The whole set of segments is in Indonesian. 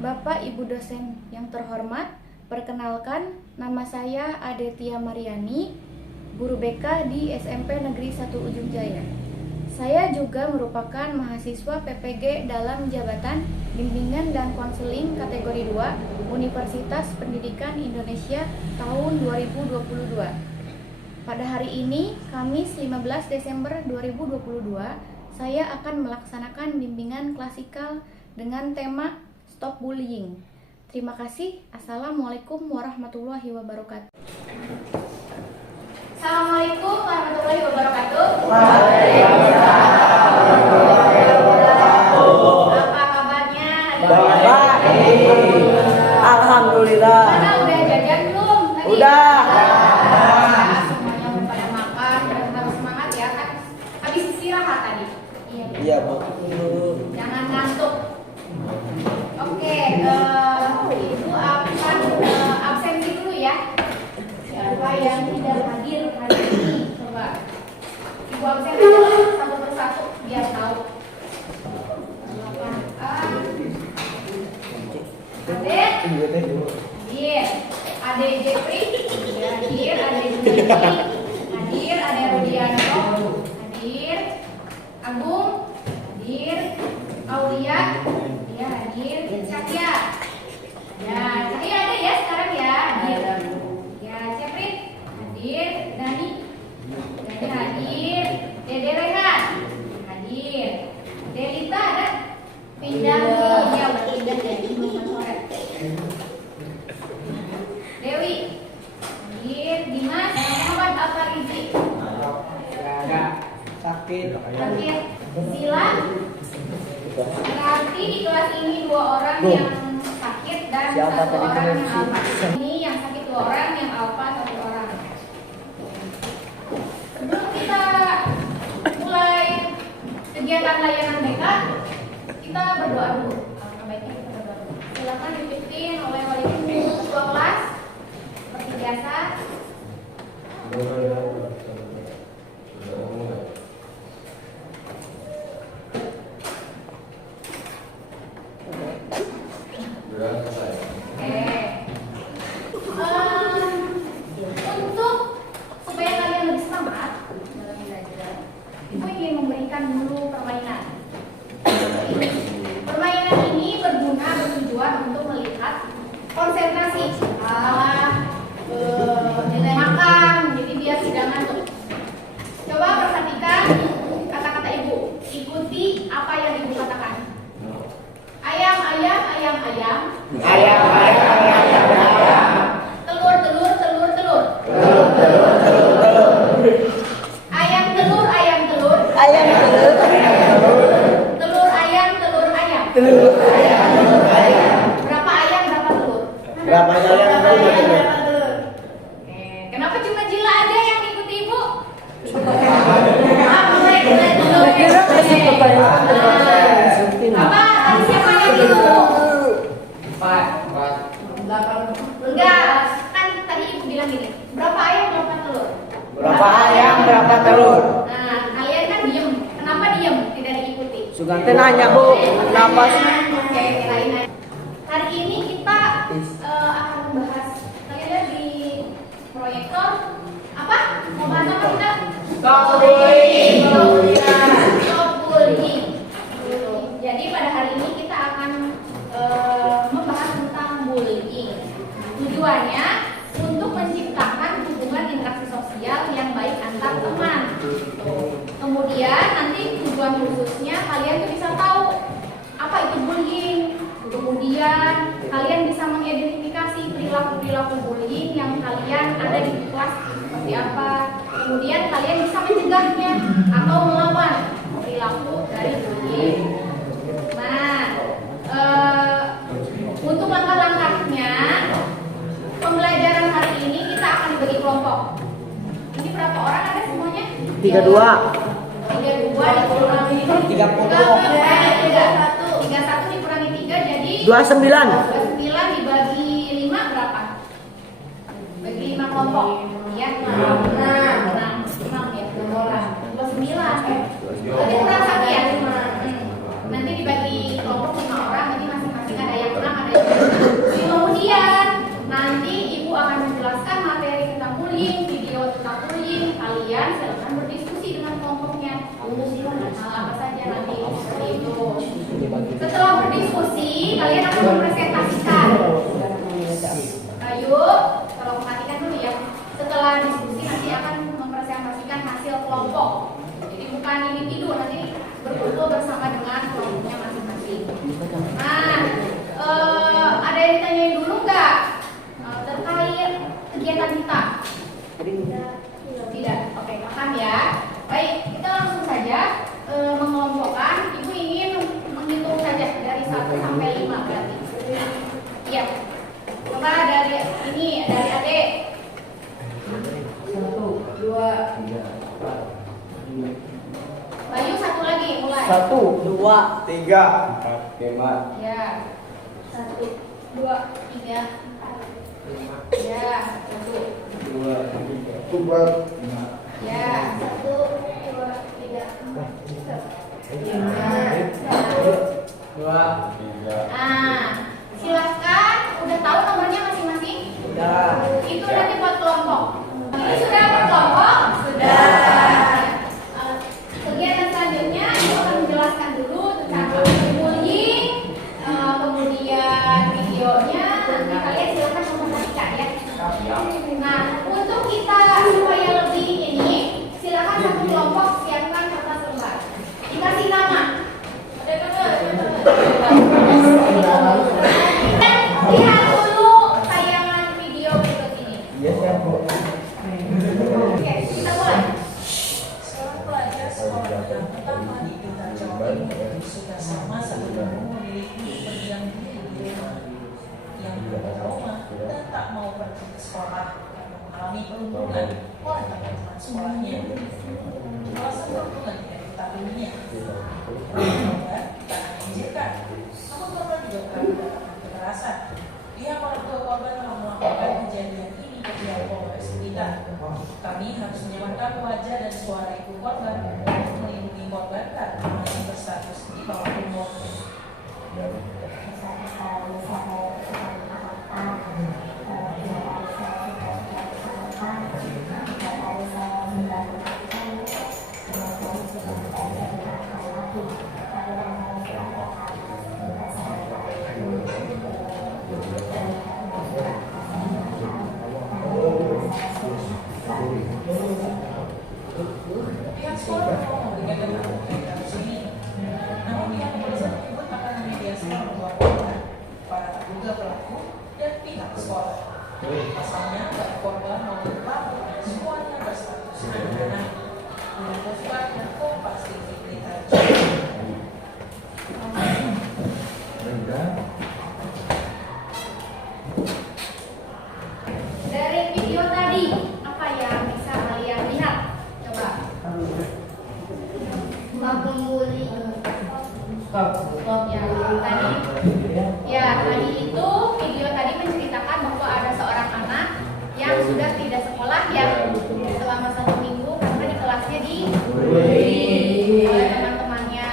Bapak Ibu dosen yang terhormat, perkenalkan nama saya Adetia Mariani, guru BK di SMP Negeri 1 Ujung Jaya. Saya juga merupakan mahasiswa PPG dalam jabatan Bimbingan dan Konseling kategori 2 Universitas Pendidikan Indonesia tahun 2022. Pada hari ini, Kamis 15 Desember 2022, saya akan melaksanakan bimbingan klasikal dengan tema Stop Bullying. Terima kasih. Assalamualaikum warahmatullahi wabarakatuh. Assalamualaikum warahmatullahi wabarakatuh. Waalaikumsalam warahmatullahi wabarakatuh. Apa kabarnya? Baik. Alhamdulillah. Mana udah jajan belum? Tadi? Udah. Semuanya udah pada makan, harus semangat ya kan? Habis istirahat tadi. Iya, Bu. Jangan ngantuk. Oke, Ibu akan absensi dulu ya. Siapa yang tidak hadir hari ini? Coba Ibu absen aja satu persatu biar tahu. Ade, hadir. Ade Jeffrey, hadir. Ade Jeffrey, hadir. Ade Rudianto, hadir. Agung, hadir. Aulia, dia hadir. Cahya, ya Cahya ada ya sekarang ya. Hadir. Ya Jeffrey, hadir. Dani hadir. Dede Rehan, hadir. Delita ada. Pindah ya berpindah jadi sore. Dewi, hadir. Dimas, Muhammad Al-Farizi, Sakit. hadir. Sila, berarti di kelas ini 2 orang yang sakit dan Siapa 1 tadi orang yang korupsi? alfa. Ini yang sakit 2 orang, yang alfa 1 orang. Sebelum kita mulai kegiatan layanan BK, kita berdoa dulu. Alangkah baiknya kita berdoa dulu. Silakan dipimpin oleh wali ketua kelas seperti biasa. Untuk supaya kalian lebih semangat dalam belajar, Ibu ingin memberikan dulu permainan. Permainan ini bertujuan untuk melihat konsentrasi makan, jadi dia tidak ngantuk. Coba perhatikan kata-kata Ibu. Ikuti apa yang Ibu katakan. Ayam, ayam, ayam, ayam. Ayam, ayam, ayam, ayam. Telur, telur, telur, telur. Telur, telur, telur, telur. Ayam, telur, ayam, telur. Ayam, telur, ayam, telur. Telur, ayam, telur, ayam. Telur, ayam, telur, ayam. Berapa ayam, berapa telur? Berapa ayam, Berapa telur, ayam, telur? berapa telur? Kenapa cuma Jila aja yang ikuti Ibu? Mulai dulu. Kira kasih pertanyaan Apa? Tadi siapa yang itu? Empat. Enggak, kan tadi Ibu bilang gini. Berapa ayam, berapa telur? Berapa ayam, berapa telur? Nah, kalian kan diem. Kenapa diem? Tidak diikuti. Sugante nanya, Bu, kenapa sih? Oke, lain. Hari ini kita akan membahas. Kalian lihat di proyektor apa? Mau bahas apa kita? Stop bullying. Stop bullying. Jadi pada hari ini kita akan membahas tentang bullying. Tujuannya untuk menciptakan hubungan interaksi sosial yang baik antar teman. Kemudian nanti tujuan khususnya kalian tuh bisa tahu apa itu bullying. Kemudian kalian bisa mengidentifikasi perilaku-perilaku bullying yang kalian ada di kelas seperti apa. Kemudian kalian bisa mencegahnya atau melawan perilaku dari bullying. Nah, untuk langkah-langkahnya pembelajaran hari ini kita akan dibagi kelompok. Ini berapa orang ada semuanya? 32. 32 dikurangi 31 dikurangi 3 jadi 29. 29 dibagi 5 berapa? Bagi 5 kelompok. Ya, 6 ya, 6 orang. 29. Berarti kurang 1 ya? Nanti dibagi kelompok 5 orang, jadi masing-masing ada yang 6, ada kalian akan mempresentasikan. Ayo, kalau perhatikan dulu ya. Setelah diskusi nanti akan mempresentasikan hasil kelompok. Jadi bukan individu, nanti berkumpul bersama dengan kelompoknya masing-masing. Nah, ada yang ditanyain dulu nggak terkait kegiatan kita? Tidak. Oke, paham ya. Baik, kita langsung saja mengelompokkan. Ibu ingin menghitung saja dari 1 sampai 5 berarti. Iya. Coba dari ini, dari adik. 1, 2, 3, 4, 5. Bayu satu lagi, mulai. 1, 2, 3, 4, 5. Ya. 1, 2, 3, 4. Ya, 1. 2, 3, 5. Ya, 1, 2, 3, 4. 2, 3. Ah, silakan. Udah tahu nomornya masing-masing? Sudah. Itu nanti buat kelompok. Ini sudah berkelompok? Sudah. Kegiatan selanjutnya kita akan menjelaskan dulu tentang bullying, kemudian videonya. Nanti kalian silakan memperhatikan ya. Nah, untuk kita supaya lebih ini, silakan satu kelompok siapkan kertas lembar. Dikasih nama. Dan lihat dulu tayangan video berikut ini. Iya, siap, Bu. Oke, kita mulai. Seorang pelajar sekolah yang pertama di Blitar, Jawa Timur sudah sama-sama memiliki pendiam diri di rumah yang berada rumah dan tak mau pergi ke sekolah karena mengalami perundungan oleh teman-teman sekolahnya. Alasan perundungan tidak diketahuinya. Korban tak diizinkan, namun korban juga kerap mendapatkan kekerasan. Pihak orang tua korban telah melaporkan kejadian ini ke pihak Polres Blitar. Kami harus menyamarkan wajah dan suara ibu korban untuk melindungi korban karena masih berstatus di bawah umur. Pihak sekolah telah memberikan keterangan terkait kasus ini. Namun pihak kepolisian menyebut akan memediasikan kedua korban, para terduga pelaku, dan pihak sekolah. Pasalnya, baik korban maupun pelaku semuanya berstatus anak-anak. Menunjukkan dan Kompas TV Blitar. Dari video tadi, apa yang bisa kalian lihat? Coba. Pembuli. Stop ya. Tadi. Ya, tadi itu video tadi menceritakan bahwa ada seorang anak yang sudah tidak sekolah yang selama 1 minggu karena di kelasnya dibully oleh teman-temannya.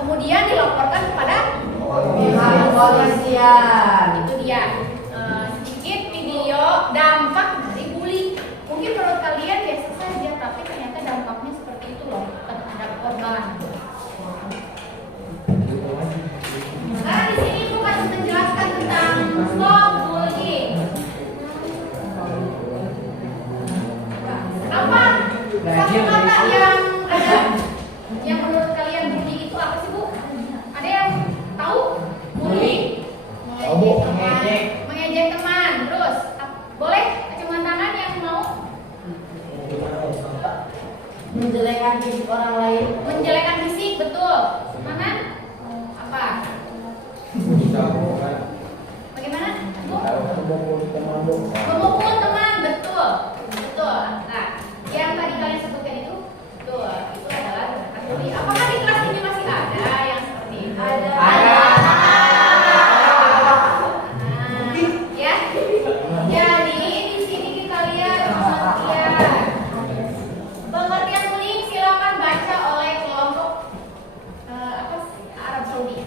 Kemudian dilaporkan kepada kepolisian. Itu dia. Sedikit video dampak dari bully. Mungkin menurut kalian biasa saja, tapi ternyata dampaknya seperti itu loh terhadap korban. Karena di sini bukan menjelaskan tentang stop bullying. Apa? Satu kata yang ada yang menurut kalian bully itu apa sih, Bu? Ada yang tahu? Bully? Mengejek teman. Terus boleh acungan tangan yang mau? Menjelekkan fisik orang lain. Menjelekkan fisik, betul. Mana? Apa? Bagaimana? Bu? Memukul teman, betul. Betul. Nah, yang tadi kalian sebutkan itu, betul. Itu adalah tindakan bully. Apakah di kelas ini masih ada yang seperti itu? Ada. Ya. Jadi di sini kita lihat pengertian bullying. Silakan baca oleh kelompok Arab Saudi.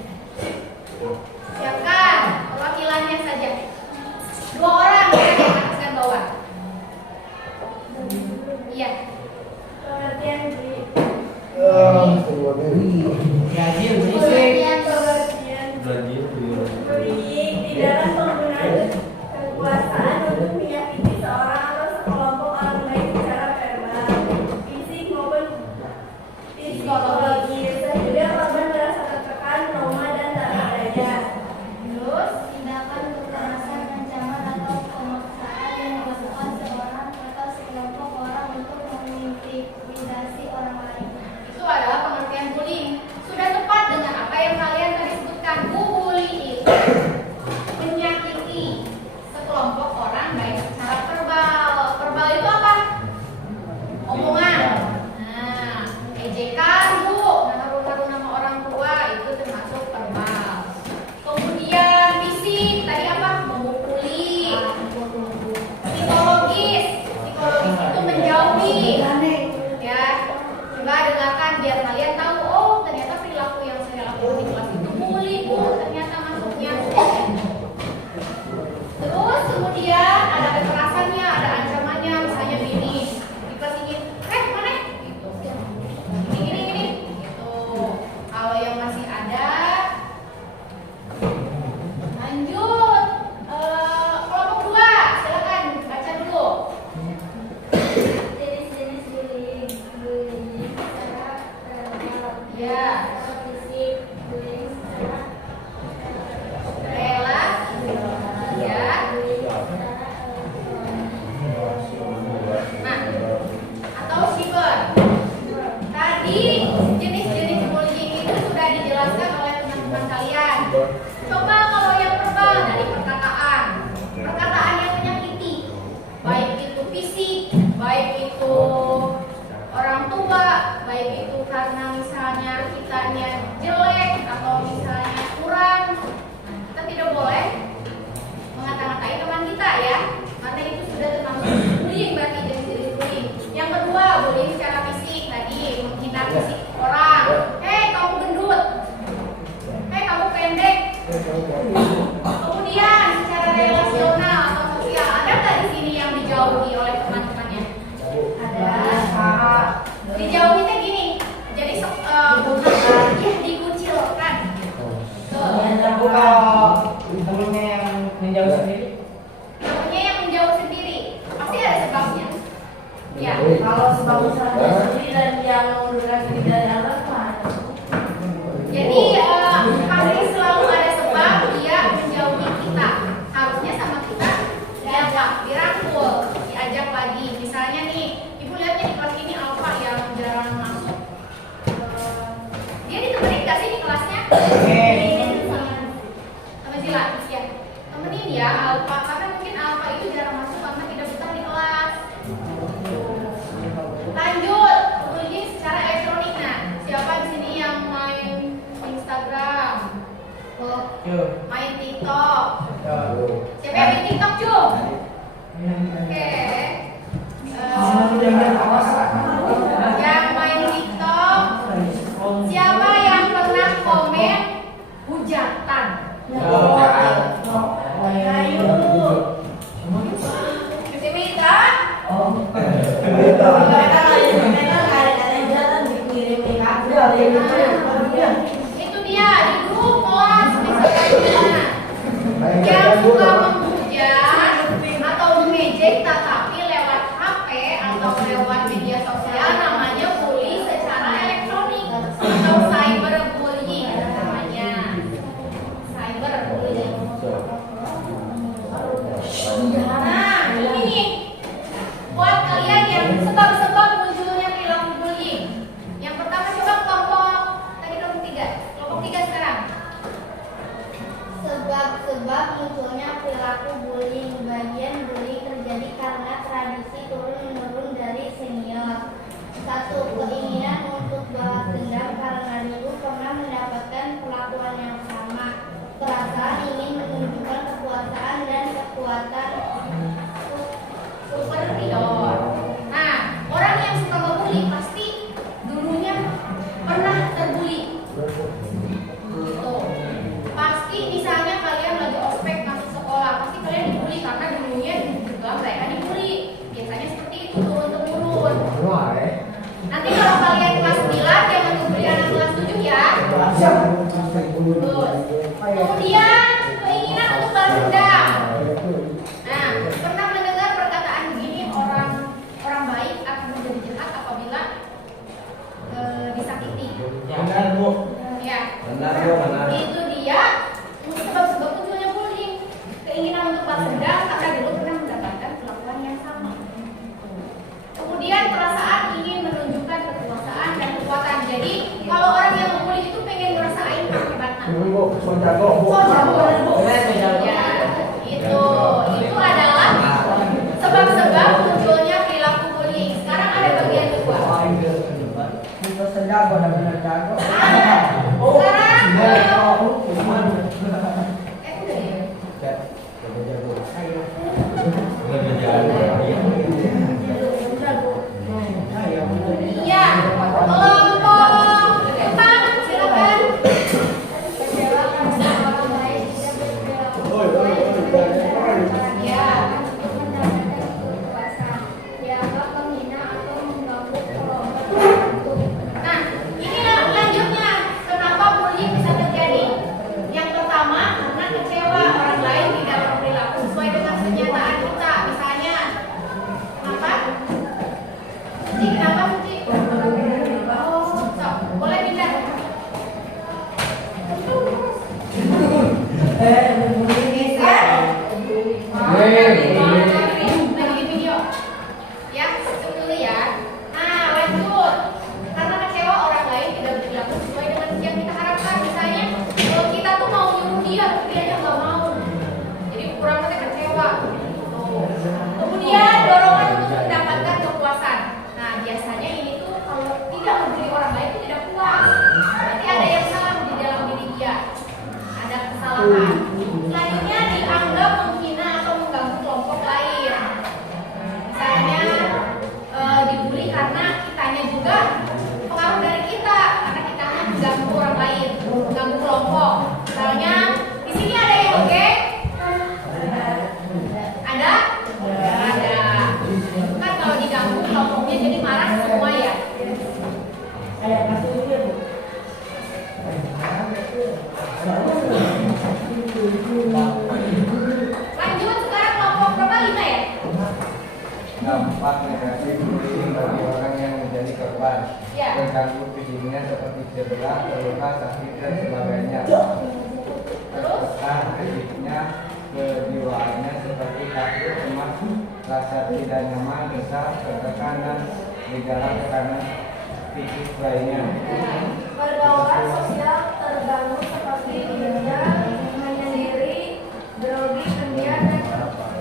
Siapkan perwakilannya saja. 2 orang yang di atas dan bawah. menjauh sendiri? Pasti ada sebabnya. Ya. Kalau sebab usaha sendiri dan yang mengundurkan diri dari anak Jadi pasti selalu ada sebab dia menjauhi kita. Harusnya sama kita diajak, dirangkul, diajak lagi. Misalnya nih, ibu lihatnya di kelas ini Alfa yang jarang masuk. Dia ditemenin gak sih di kelasnya? Sama Zila, ya. Temenin ya Alfa, karena mungkin Alfa itu jarang masuk karena tidak betah di kelas. Lanjut, bullying secara elektronik. Nah, siapa di sini yang main Instagram? Main TikTok? Siapa yang main TikTok, Cu? Oke. Yang main TikTok, siapa yang pernah komen hujatan? Ayo. Si Mita? Itu dia di grup kelas misalnya yang suka menghujat atau mengejek tetapi lewat HP atau lewat media sosial namanya bully secara elektronik atau cyberbullying namanya. Cyberbullying. Nah, ini nih buat kalian yang sebab-sebab munculnya perilaku bullying. Yang pertama coba kelompok tiga sekarang. Sebab-sebab munculnya perilaku bullying. Bagian bullying terjadi karena tradisi turun-menurun dari senior. 1. Keinginan untuk balas dendam karena dulu pernah mendapatkan perlakuan yang sama. Perasaan ingin menunjukkan kekuasaan dan kekuatan Superior. Nah, orang yang suka ngebully pasti dulunya pernah terbully. Tuh. Pasti misalnya kalian lagi ospek masuk sekolah, pasti kalian dibully karena dulunya juga mereka dibully. Biasanya seperti itu turun-temurun. Nanti kalau kalian kelas 9 jangan ngebully anak kelas 7 ya. Terus. Kemudian keinginan untuk balas dendam. Nah, pernah mendengar perkataan begini, orang baik akan menjadi jahat apabila disakiti. Benar, Bu. Ya. Benar, Bu, benar. Itu dia sebab-sebab munculnya bullying. Keinginan untuk balas dendam karena dulu pernah mendapatkan perlakuan yang sama. Kemudian perasaan ingin menunjukkan kekuasaan dan kekuatan. Jadi kalau orang yang membuli itu pengen ngerasain kehebatannya. Bu, jago, Bu. Ya, itu adalah sebab-sebab munculnya perilaku bullying. Sekarang ada bagian kedua. Jago, benar jago. Sekarang iya, kelompok depan silakan. Ya. Nah, ini lanjutnya. Kenapa bullying bisa terjadi? Yang pertama, karena kecewa orang lain tidak berperilaku sesuai dengan kenyataan kita. Misalnya, kenapa? Suci, kenapa Suci? Oh, sok. Boleh pindah. Lagi di video. Ya, stop dulu ya. Nah, lanjut. Karena kecewa orang lain tidak berperilaku sesuai dengan yang kita harapkan. Misalnya, kita tuh mau nyuruh dia, tapi dia nggak mau. Jadi kurang lebih kecewa. Tuh. Kemudian dorongan untuk mendapatkan kepuasan. Nah, biasanya ini tuh kalau tidak memberi orang lain itu tidak puas. Berarti ada yang salah di dalam diri dia. Ada kesalahan. Selanjutnya dianggap menghina atau mengganggu kelompok lain. dampak negatif bullying bagi orang yang menjadi korban. Ya. Terganggu fisiknya seperti cedera, terluka, sakit dan sebagainya. Terus? Fisiknya, kejiwaannya seperti takut, cemas, rasa tidak nyaman, resah, tertekan dan gejala tekanan fisik lainnya. Pergaulan sosial terganggu seperti bekerja, menyendiri, grogi, pendiam, dan tertutup.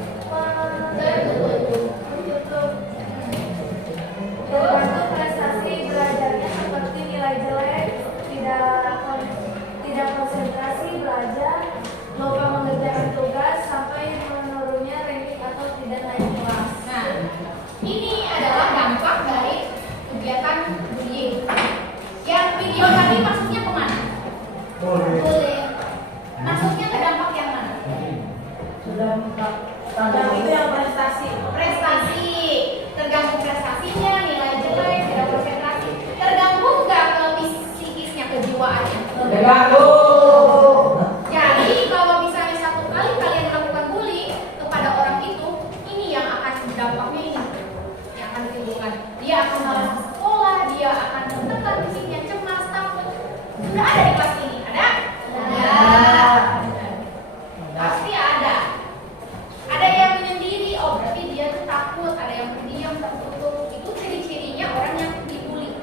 Terganggu prestasi belajarnya seperti nilai jelek, tidak konsentrasi belajar, lupa mengerjakan tugas, sampai menurunnya ranking atau tidak naik kelas. Nah, ini adalah dampak dari kegiatan bullying. Yang video tadi maksudnya kemana? Bullying. Maksudnya ke dampak yang mana? Yang itu yang prestasi. Prestasi, terganggu prestasinya, nilai jelek, tidak konsentrasi. Terganggu nggak ke psikisnya, kejiwaannya? Terganggu. Jadi kalau misalnya satu kali kalian melakukan bullying kepada orang itu, ini yang akan dampaknya ini yang akan ditimbulkan. Dia akan malas ke sekolah, dia akan tertekan fisiknya, cemas, takut. Sudah ada di kelas ini, ada? Pasti ada. Ada yang menyendiri, oh berarti dia tuh takut. Ada yang pendiam, tertutup. Itu ciri-cirinya orang yang dibully.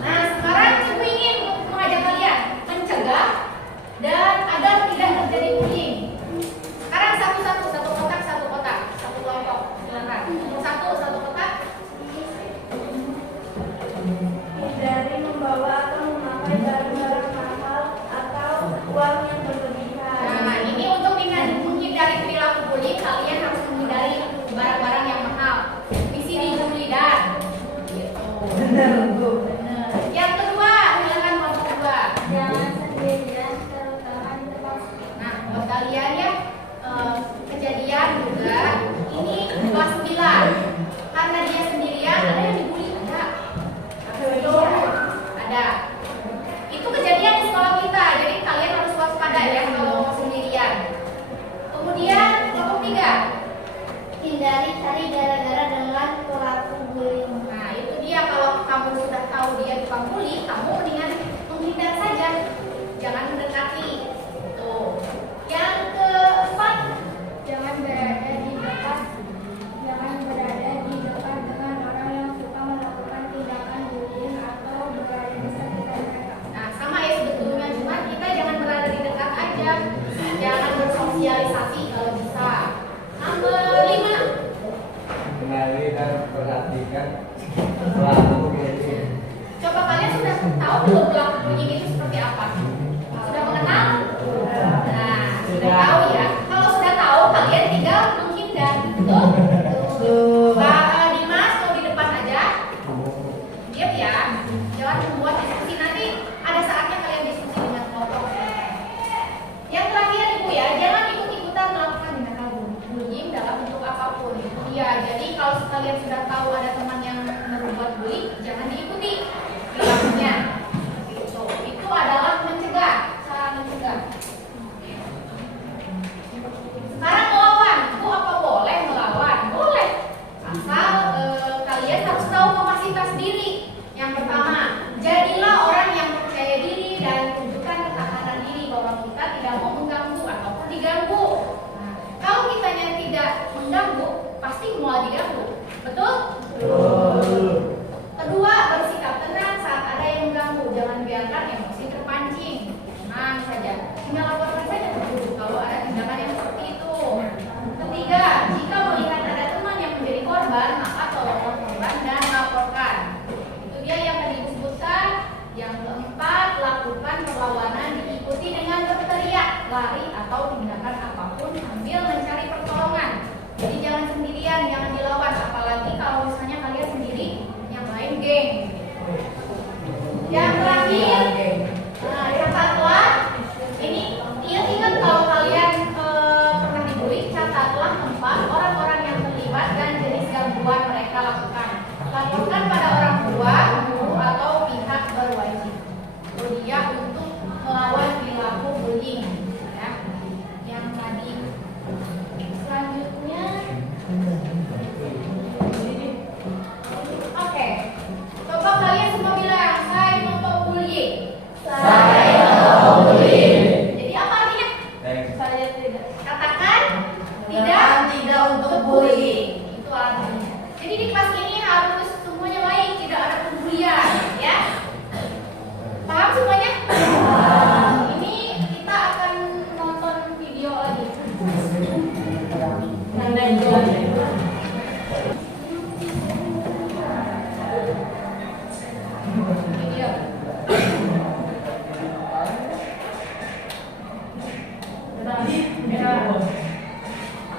Nah, sekarang ibu ingin mengajak kalian mencegah dan agar tidak terjadi bullying. Sekarang satu-satu, satu kotak, satu kelompok. Silakan. Satu kotak. Hindari membawa atau memakai barang-barang mahal atau uang yang berlebihan. Nah, ini untuk menghindari perilaku bullying, kalian harus menghindari barang-barang yang mahal. Di sini bully dan gitu. Benar. Yang kedua, silakan kelompok kedua. Jangan sendirian, terutama di tempat. Nah, buat kalian ya, kejadian juga ini kelas 9. Karena dia sendirian, ada yang dibully, ada. Itu kejadian di sekolah kita, jadi kalian harus waspada ya kalau sendirian. Kemudian kelompok 3. Hindari cari gara-gara dengan pelaku bullying. Nah, itu dia, kalau kamu sudah tahu dia tukang bully, kamu mendingan menghindar saja, jangan mendekati. Tuh. Yang keempat, Jangan berada di dekat dengan orang yang suka melakukan tindakan bullying atau berada di sekitar mereka. nah sama ya sebetulnya, cuma kita jangan berada di dekat aja, jangan bersosialisasi kalau bisa. Nomor 5. Kenali dan perhatikan pelaku bullying. Coba kalian sudah tahu belum pelaku bullying itu seperti apa? Sudah mengenal? Nah, sudah tahu ya. Kalau sudah tahu, kalian tinggal menghindar. Betul? Pak Dimas, mau di depan aja. Diam ya. Jangan membuat diskusi, nanti ada saatnya kalian diskusi dengan kelompok. Yang terakhir Ibu ya, jangan ikut-ikutan melakukan tindakan bullying dalam bentuk apapun. Ya, jadi kalau kalian sudah tahu ada teman yang berbuat bullying, jangan diikuti perilakunya. Itu adalah mencegah, cara mencegah. Sekarang melawan, itu apa boleh melawan? Boleh. Asal kalian harus tahu kapasitas diri. Yang pertama, jadilah orang yang percaya diri dan tunjukkan ketahanan diri bahwa kita tidak mau mengganggu ataupun diganggu. Nah, kalau kitanya tidak mengganggu, pasti mau diganggu. Betul? Kedua, bersikap tenang saat ada yang mengganggu. Jangan biarkan emosi terpancing. Tenang saja. Tinggal laporkan saja ke guru kalau ada tindakan yang seperti itu. Ketiga, jika melihat ada teman yang menjadi korban, maka tolonglah korban dan laporkan. Itu dia yang tadi disebutkan. Yang keempat, lakukan perlawanan diikuti dengan berteriak, lari atau tindakan apapun sambil mencari pertolongan. Jadi jangan sendirian, jangan dilawan, apalagi kalau misalnya kalian sendiri, yang lain geng. Yang terakhir, catatlah. Ini ingat kalau kalian pernah dibully, catatlah tempat orang-orang yang terlibat dan jenis gangguan mereka lakukan. Laporkan pada orang tua, guru atau pihak berwajib. Dia untuk melawan perilaku bullying. Ya.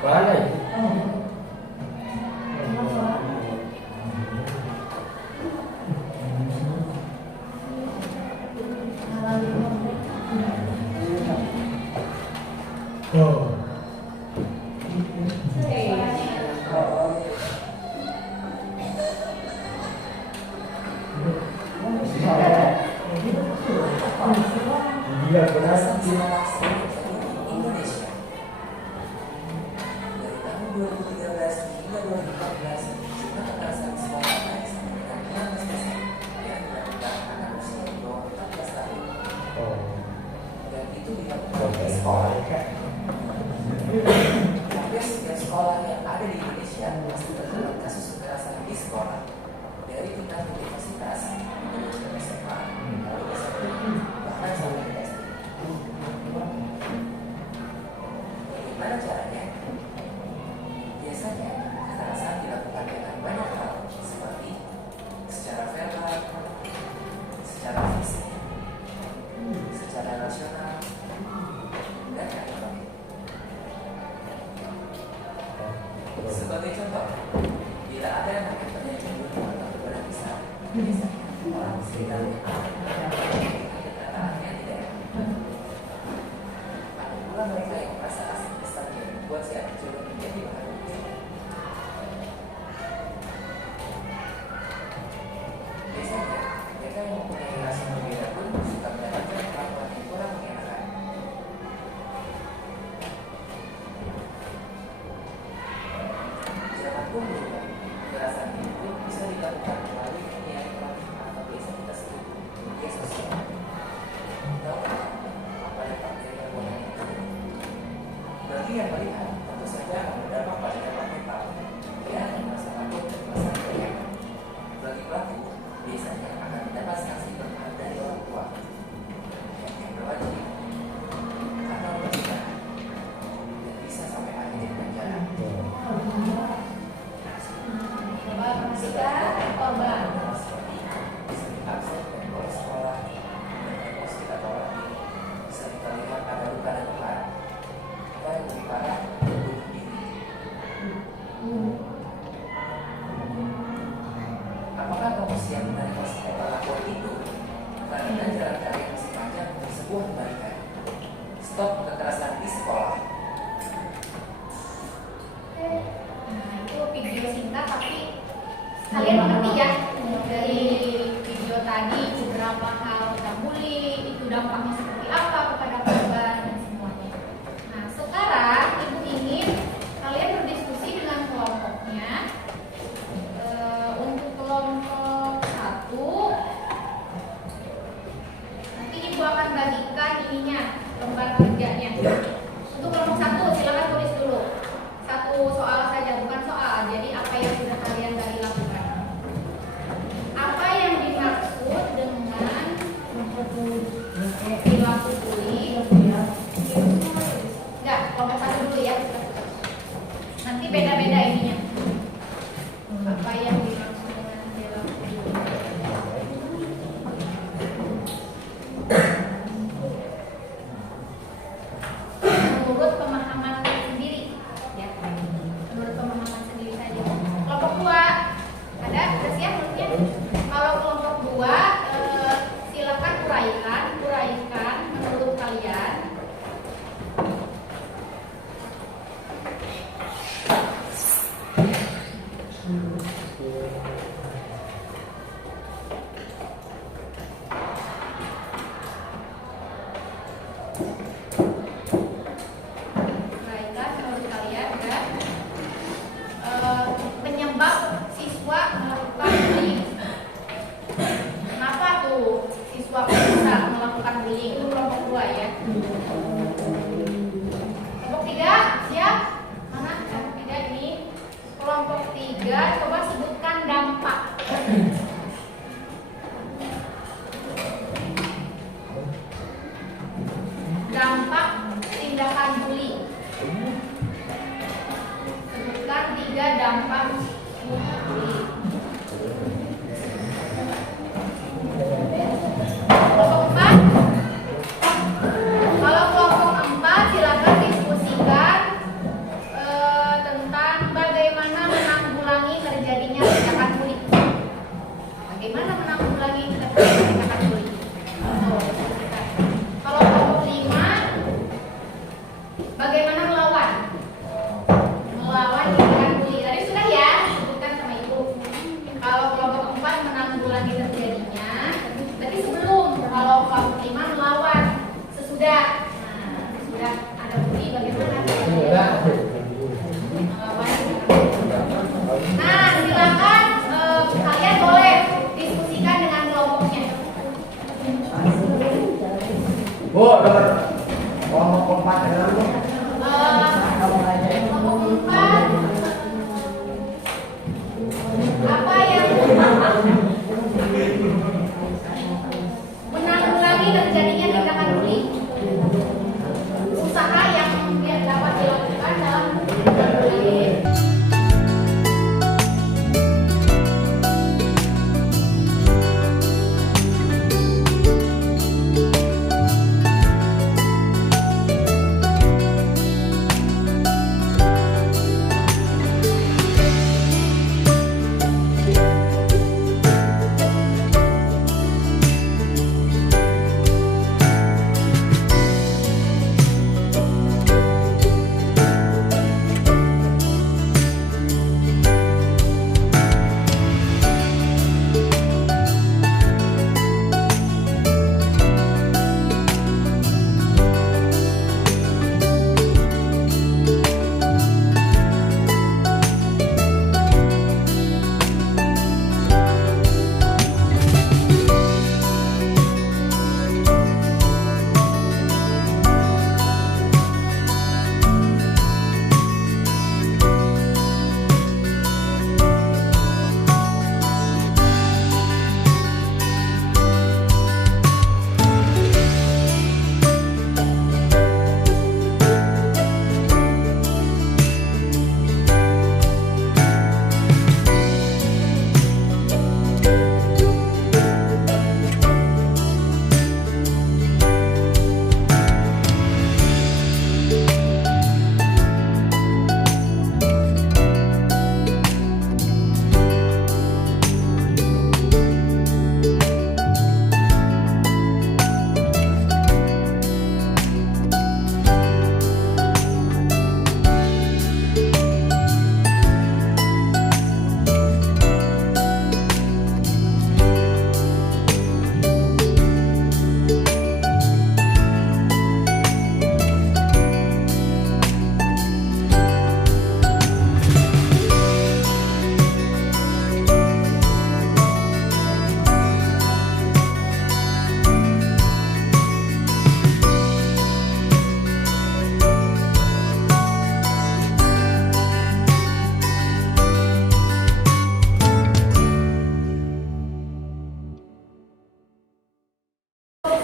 Mana itu? Oh. Iya benar. Indonesia dari tahun 2013 hingga 2014 jumlah kekerasan sekolah naik sampai dengan 16% yang dilakukan anak usia di bawah 14 tahun Oh. dan itu dilakukan di sekolah. Hampir setiap sekolah yang ada di Indonesia pasti terdapat kasus kekerasan di sekolah dari tingkat universitas, SMA, lalu SMP, bahkan sampai ke SD. Bagaimana caranya? Biasanya kekerasan dilakukan dengan banyak hal seperti secara verbal, secara fisik, secara rasional, dan lain-lain. Sebagai contoh, bila ada yang mengakibatkan cemburu atau berbadan besar, biasanya orang sekitar yang kata-katanya tidak enak. Ada pula mereka yang merasa asing besar yang membuat si anak juga menjadi bahan ujian. Biasanya, mereka yang mempunyai rasa berbeda pun suka mendapatkan perlakuan yang kurang mengenakan. Zaman pun berubah. Kekerasan itu bisa dilakukan melalui media elektronik atau biasa kita sebut media sosial. Tahu apa dampak dari perbuatan itu? Bagi yang melihat, tentu saja akan berdampak pada dampak mental. Dia akan merasa takut dan merasa teriakan. Bagi pelaku, biasanya akan mendapat sanksi berat dari orang tua yang berwajib atau bersalah dan bisa sampai akhirnya penjara. Perhatikan korban. Bisa diakses dan oleh sekolah dan emosi kita tolak. Bisa kita lihat ada luka dan luka atau yang lebih parah bunuh diri. Apakah kamu siap menerima semua perlakuan itu? Karena jalan kalian masih panjang untuk sebuah kebaikan. Stop kekerasan di sekolah. Nah, itu video singkat tapi kalian mengerti ya dari video tadi beberapa hal tentang bullying, itu dampaknya seperti apa kepada korban dan semuanya. Nah, sekarang ibu ingin kalian berdiskusi dengan kelompoknya. Untuk kelompok 1 nanti ibu akan bagikan ininya lembar kerjanya. Untuk kelompok 1 silakan tulis dulu satu soal saja, bukan soal. Jadi apa yang sudah kalian tadi lakukan? Apa yang dimaksud dengan perilaku bullying? Enggak, kelompok 1 dulu ya. Nanti beda-beda ininya. Apa yang dimaksud dengan perilaku bullying? Menurut pemahaman sendiri, ya. Menurut pemahaman sendiri saja. Kelompok 2 ada, udah siap menurutnya? Kalau kelompok 2 silakan uraikan menurut kalian. Uraikan menurut kalian dan penyebab siswa melakukan bullying. Kenapa tuh siswa bisa melakukan bullying? Itu kelompok 2 ya. Kelompok 3 siap? Mana kelompok 3 ini? Kelompok 3 coba sebutkan dampak. Dampak tindakan bullying. Sebutkan 3 dampak bullying. Kelompok 4. Kalau kelompok 4 silakan ada bully bagaimana? Nah, silakan kalian boleh diskusikan dengan kelompoknya. Bu, nomor kelompok 4 ya. Kelompok 4, apa yang menanggulangi terjadinya tindakan bully? Usaha yang dapat dilakukan dalam menanggulangi.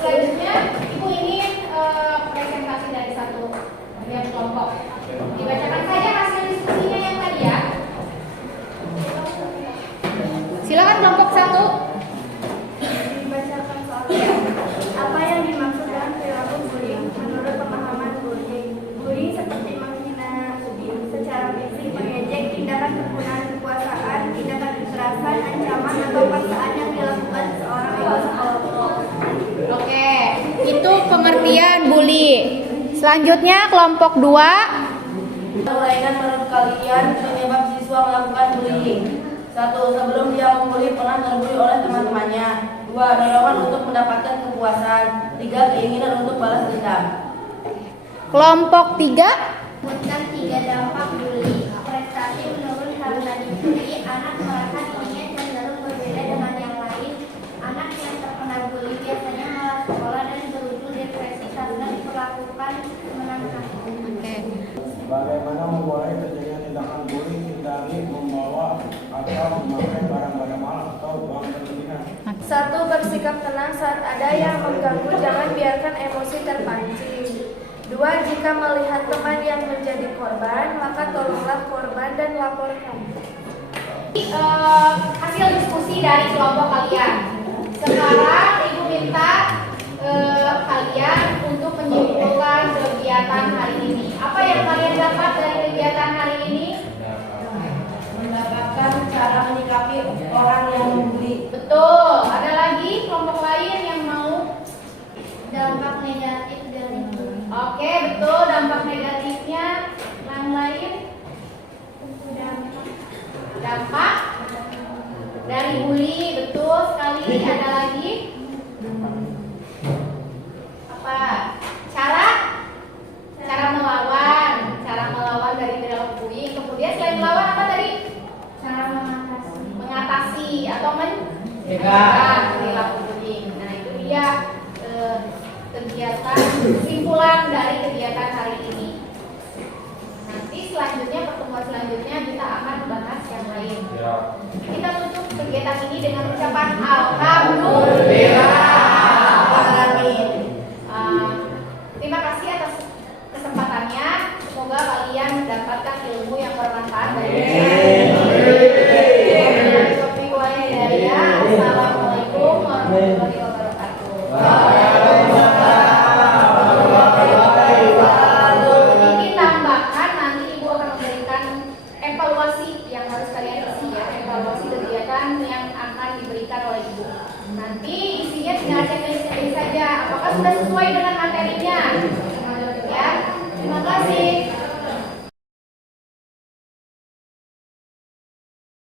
Selanjutnya, Ibu ingin presentasi dari satu kelompok. Dibacakan saja hasil diskusinya yang tadi ya. Silakan kelompok 1. Dibacakan soalnya. Apa yang dimaksud dengan perilaku bullying? Menurut pemahaman bullying, bullying seperti menghina secara fisik, mengejek, tindakan penggunaan kekuasaan, tindakan kekerasan, ancaman atau paksaan yang dilakukan seorang atau sekelompok. Oke, itu pengertian bully. Selanjutnya kelompok 2. Uraikan menurut kalian penyebab siswa melakukan bullying. 1. Sebelum dia membuli pernah terbuli oleh teman-temannya. 2. Dorongan untuk mendapatkan kepuasan. 3. Keinginan untuk balas dendam. Kelompok 3. Sebutkan 3 dampak bully. Prestasi menurun karena dibully. Anak merasa dirinya cenderung berbeda dengan yang lain. Anak yang terkena bully biasanya malas sekolah dan berujung depresi karena diperlakukan menantang. Bagaimana mengurangi terjadinya tindakan bullying? Hindari membawa atau memakai barang-barang mahal atau uang berlebihan. 1. Bersikap tenang saat ada yang mengganggu, jangan biarkan emosi terpancing. 2. Jika melihat teman yang menjadi korban, maka tolonglah korban dan laporkan. Hasil diskusi dari kelompok kalian. Sekarang Ibu minta kalian untuk menyimpulkan kegiatan hari ini. Apa yang kalian dapat dari kegiatan hari ini? Mendapatkan cara menyikapi orang yang membuli. Betul. Ada lagi kelompok lain yang mau? Dampak negatif dari bullying. Oke, betul. Dampak negatifnya yang lain? Dampak dari bully, betul sekali. Ada lagi? Apa? Cara mencegah perilaku bullying. Nah itu dia kegiatan kesimpulan dari kegiatan hari ini. Nanti selanjutnya pertemuan selanjutnya kita akan bahas yang lain. Kita tutup kegiatan ini dengan ucapan alhamdulillah. Terima kasih atas kesempatannya. Semoga kalian mendapatkan ilmu yang bermanfaat dari Assalamualaikum warahmatullahi wabarakatuh. Ini tambahkan, nanti Ibu akan memberikan evaluasi yang harus kalian isi ya, evaluasi kegiatan yang akan diberikan oleh Ibu. Nanti isinya tinggal cek saja apakah sudah sesuai dengan materinya.